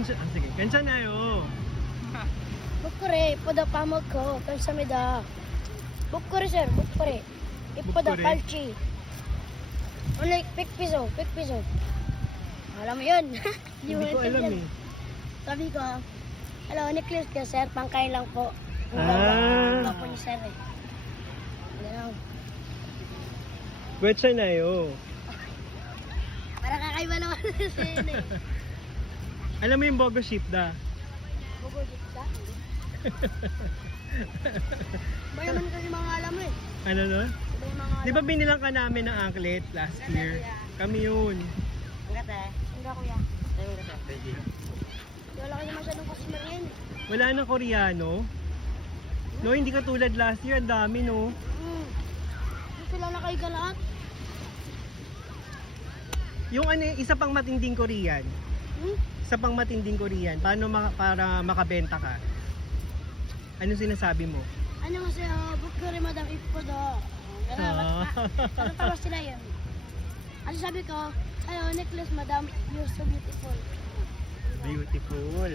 sige. 괜찮아요. 목걸이 이쁘다 빠먹고 감사합니다. 목걸이 sir, 목걸이 이쁘다 목걸이? 팔찌. Only 100 piso. Alam mo yun? Hindi ko alam eh. Sabi ko, hello, necklace ka sir, pangkain lang po. Ah. Ang po ni sir eh. Ganun. 괜찮아요. Para kakaiba naman sa yun eh. Alam mo yung Bogo Shipda? Bugudit ka? Iba naman kasi mga alam mo eh. Ano no? Iba yung mga Di ba binilang ka namin ng anklet last year? Kami yun. Ang gata eh. Ang gata kuya. Ang gata. Wala kasi masyadong customer yan. Wala nang Koreano. No, hindi ka tulad last year. Ang dami no. Hindi sila nakaiga lahat. Yung ano, isa pang matinding Korean. Isa pang matinding Korean. Paano para makabenta ka? Ano sinasabi mo? Ano kasi, bukuri madam ipodo. Ah. Ano tawas sila yun? Ano sabi ko, hello necklace madam, you're so beautiful. Beautiful.